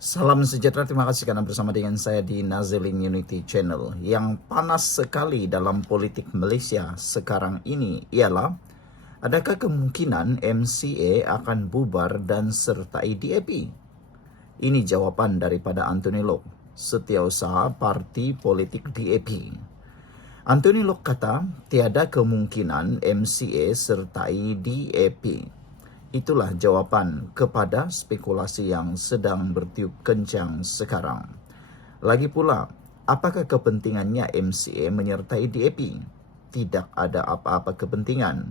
Salam sejahtera, terima kasih karena bersama dengan saya di Nazilin Unity Channel. Yang panas sekali dalam politik Malaysia sekarang ini ialah, adakah kemungkinan MCA akan bubar dan sertai DAP? Ini jawapan daripada Anthony Loke, Setiausaha Parti Politik DAP. Anthony Loke kata, tiada kemungkinan MCA sertai DAP. Itulah jawapan kepada spekulasi yang sedang bertiup kencang sekarang. Lagi pula, apakah kepentingannya MCA menyertai DAP? Tidak ada apa-apa kepentingan.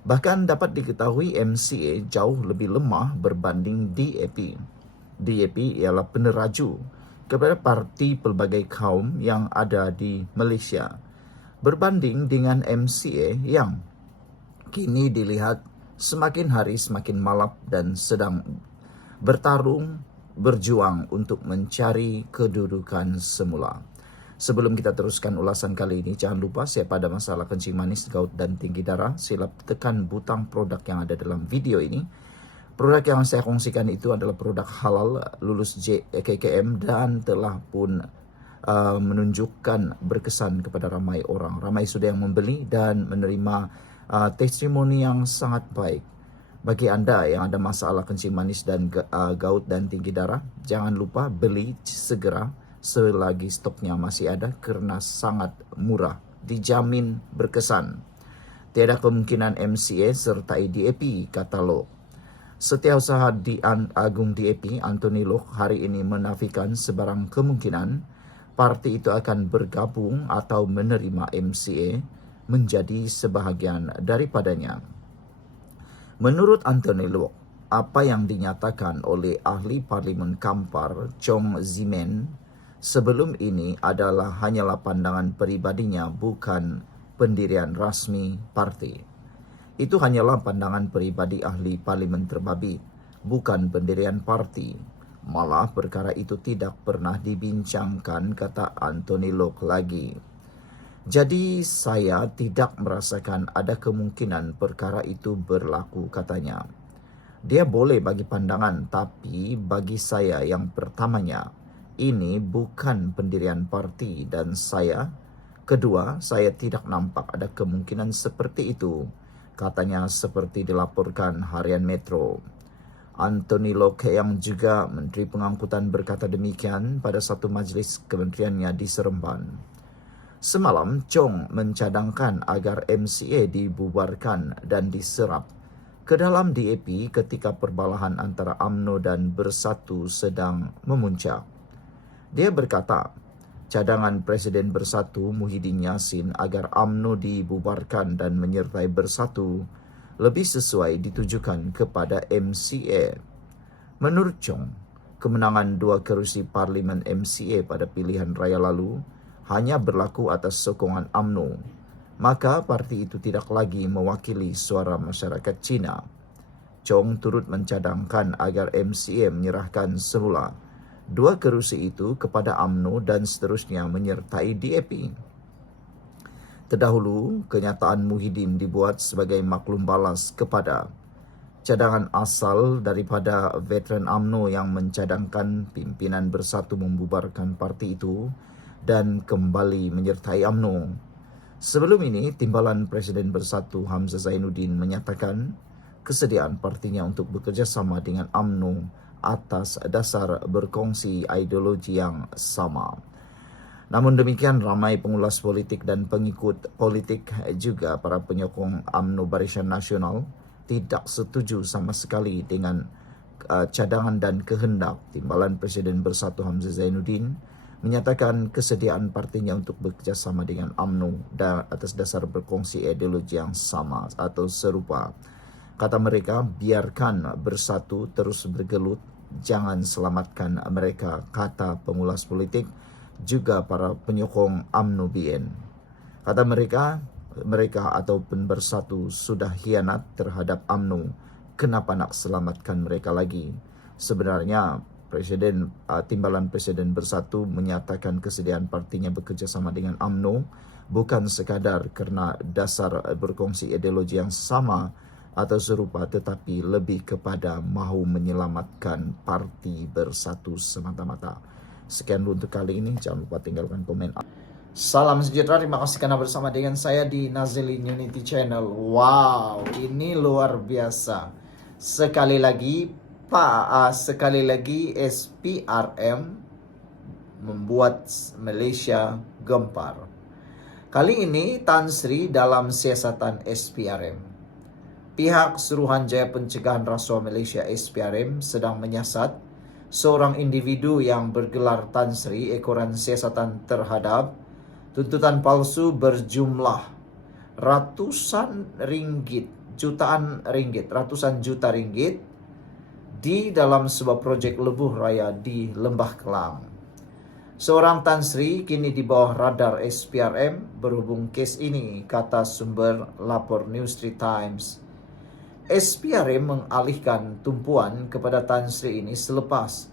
Bahkan dapat diketahui MCA jauh lebih lemah berbanding DAP. DAP ialah peneraju kepada parti pelbagai kaum yang ada di Malaysia, berbanding dengan MCA yang kini dilihat semakin hari semakin malap dan sedang berjuang untuk mencari kedudukan semula. Sebelum kita teruskan ulasan kali ini, jangan lupa siapa ada masalah kencing manis, gout dan tinggi darah, sila tekan butang produk yang ada dalam video ini. Produk yang saya kongsikan itu adalah produk halal, lulus JKKM dan telah pun menunjukkan berkesan kepada ramai orang. Ramai sudah yang membeli dan menerima testimoni yang sangat baik. Bagi anda yang ada masalah kencing manis dan gout dan tinggi darah, jangan lupa beli segera selagi stoknya masih ada karena sangat murah, dijamin berkesan. Tiada kemungkinan MCA sertai DAP, kata Loke. Setiausaha Agung DAP Anthony Loke hari ini menafikan sebarang kemungkinan parti itu akan bergabung atau menerima MCA menjadi sebahagian daripadanya. Menurut Anthony Loke, apa yang dinyatakan oleh ahli Parlimen Kampar Chong Zimen sebelum ini adalah hanyalah pandangan peribadinya, bukan pendirian rasmi parti. Itu hanyalah pandangan peribadi ahli Parlimen terbabi, bukan pendirian parti. Malah perkara itu tidak pernah dibincangkan, kata Anthony Loke lagi. Jadi saya tidak merasakan ada kemungkinan perkara itu berlaku, katanya. Dia boleh bagi pandangan, tapi bagi saya yang pertamanya, ini bukan pendirian parti dan kedua, saya tidak nampak ada kemungkinan seperti itu, katanya seperti dilaporkan Harian Metro. Anthony Loke yang juga Menteri Pengangkutan berkata demikian pada satu majlis kementeriannya di Seremban. Semalam, Chong mencadangkan agar MCA dibubarkan dan diserap ke dalam DAP ketika perbalahan antara UMNO dan Bersatu sedang memuncak. Dia berkata, cadangan Presiden Bersatu Muhyiddin Yassin agar UMNO dibubarkan dan menyertai Bersatu lebih sesuai ditujukan kepada MCA. Menurut Chong, kemenangan 2 kerusi Parlimen MCA pada pilihan raya lalu hanya berlaku atas sokongan UMNO, maka parti itu tidak lagi mewakili suara masyarakat Cina. Chong turut mencadangkan agar MCA menyerahkan semula 2 kerusi itu kepada UMNO dan seterusnya menyertai DAP. Terdahulu, kenyataan Muhyiddin dibuat sebagai maklum balas kepada cadangan asal daripada veteran UMNO yang mencadangkan pimpinan Bersatu membubarkan parti itu dan kembali menyertai UMNO. Sebelum ini, Timbalan Presiden Bersatu Hamzah Zainuddin menyatakan kesediaan partinya untuk bekerjasama dengan UMNO atas dasar berkongsi ideologi yang sama. Namun demikian, ramai pengulas politik dan pengikut politik juga para penyokong UMNO Barisan Nasional tidak setuju sama sekali dengan cadangan dan kehendak Timbalan Presiden Bersatu Hamzah Zainuddin menyatakan kesediaan partinya untuk bekerjasama dengan UMNO atas dasar berkongsi ideologi yang sama atau serupa. Kata mereka, biarkan Bersatu terus bergelut, jangan selamatkan mereka, kata pengulas politik juga para penyokong UMNO BN. Kata mereka ataupun Bersatu sudah hianat terhadap UMNO, kenapa nak selamatkan mereka lagi? Sebenarnya Timbalan Presiden Bersatu menyatakan kesediaan partinya bekerjasama dengan UMNO bukan sekadar kerana dasar berkongsi ideologi yang sama atau serupa, tetapi lebih kepada mahu menyelamatkan parti bersatu semata-mata. Sekian dulu untuk kali ini, jangan lupa tinggalkan komen. Salam sejahtera, terima kasih karena bersama dengan saya di Nazilin Unity Channel. Wow, ini luar biasa. Sekali lagi SPRM membuat Malaysia gempar. Kali ini Tan Sri dalam siasatan SPRM. Pihak Suruhanjaya Pencegahan Rasuah Malaysia SPRM sedang menyiasat seorang individu yang bergelar Tan Sri ekoran siasatan terhadap tuntutan palsu berjumlah ratusan juta ringgit di dalam sebuah proyek lebuh raya di Lembah Kelang. Seorang Tan Sri kini di bawah radar SPRM berhubung kes ini, kata sumber lapor New Street Times. SPRM mengalihkan tumpuan kepada Tan Sri ini selepas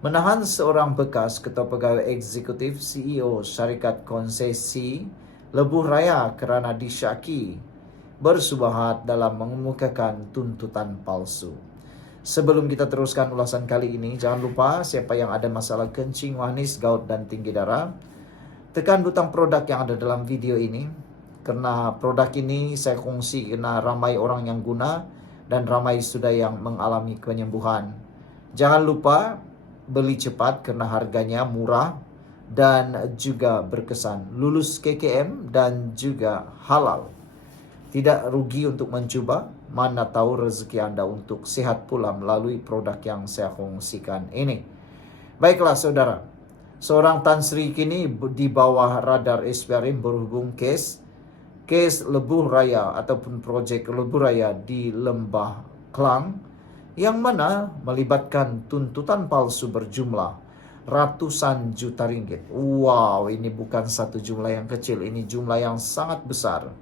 menahan seorang bekas ketua pegawai eksekutif CEO syarikat konsesi lebuh raya kerana disyaki bersubahat dalam mengemukakan tuntutan palsu. Sebelum kita teruskan ulasan kali ini, jangan lupa siapa yang ada masalah kencing manis, gout dan tinggi darah, tekan butang produk yang ada dalam video ini. Karena produk ini saya kongsi karena ramai orang yang guna dan ramai sudah yang mengalami penyembuhan. Jangan lupa beli cepat karena harganya murah dan juga berkesan, lulus KKM dan juga halal. Tidak rugi untuk mencoba, mana tahu rezeki Anda untuk sehat pula melalui produk yang saya kongsikan ini. Baiklah saudara, seorang Tan Sri kini di bawah radar SPRM berhubung kes lebuh raya ataupun projek lebuh raya di Lembah Kelang yang mana melibatkan tuntutan palsu berjumlah ratusan juta ringgit. Wow, ini bukan satu jumlah yang kecil, ini jumlah yang sangat besar.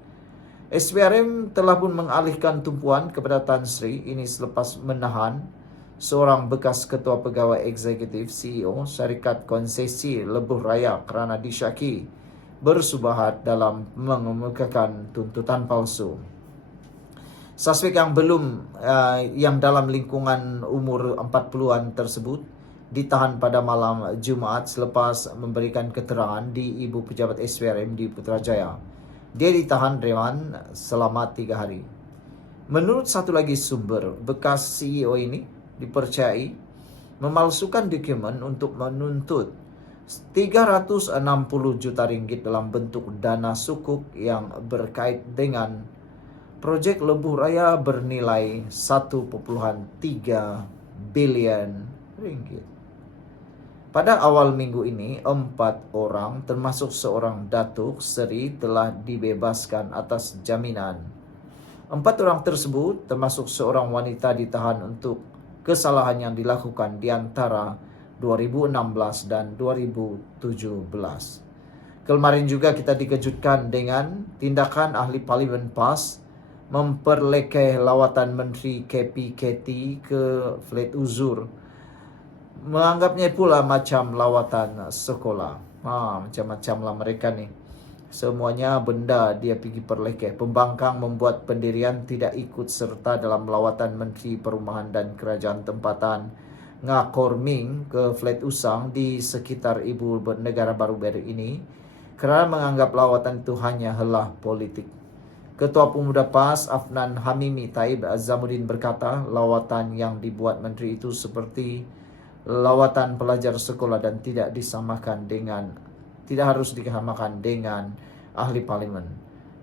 SPRM telah pun mengalihkan tumpuan kepada Tan Sri ini selepas menahan seorang bekas ketua pegawai eksekutif CEO syarikat konsesi lebuh raya kerana disyaki bersubahat dalam mengemukakan tuntutan palsu. Suspek yang dalam lingkungan umur 40-an tersebut ditahan pada malam Jumaat selepas memberikan keterangan di Ibu Pejabat SPRM di Putrajaya. Dia ditahan reman selama 3 hari. Menurut satu lagi sumber, bekas CEO ini dipercayai memalsukan dokumen untuk menuntut 360 juta ringgit dalam bentuk dana sukuk yang berkait dengan projek lebuh raya bernilai 1,3 bilion ringgit. Pada awal minggu ini, 4 orang termasuk seorang Datuk Seri telah dibebaskan atas jaminan. 4 orang tersebut termasuk seorang wanita ditahan untuk kesalahan yang dilakukan di antara 2016 dan 2017. Kemarin juga kita dikejutkan dengan tindakan ahli Parlimen PAS memperlekeh lawatan Menteri KPKT ke Flat Uzur. Menganggapnya pula macam lawatan sekolah. Macam-macam lah mereka ni. Semuanya benda dia pergi perlekeh. Pembangkang membuat pendirian tidak ikut serta dalam lawatan Menteri Perumahan dan Kerajaan Tempatan Ngakor Ming ke Flat Usang di sekitar Ibu Negara Baru ini kerana menganggap lawatan itu hanya helah politik. Ketua Pemuda PAS Afnan Hamimi Taib Azamuddin berkata lawatan yang dibuat menteri itu seperti lawatan pelajar sekolah dan tidak harus disamakan dengan ahli parlimen.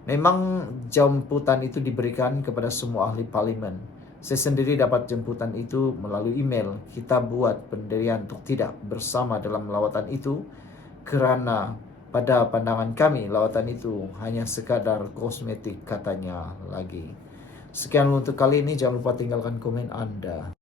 Memang jemputan itu diberikan kepada semua ahli parlimen. Saya sendiri dapat jemputan itu melalui email. Kita buat pendirian untuk tidak bersama dalam lawatan itu kerana pada pandangan kami, lawatan itu hanya sekadar kosmetik, katanya lagi. Sekian untuk kali ini, jangan lupa tinggalkan komen Anda.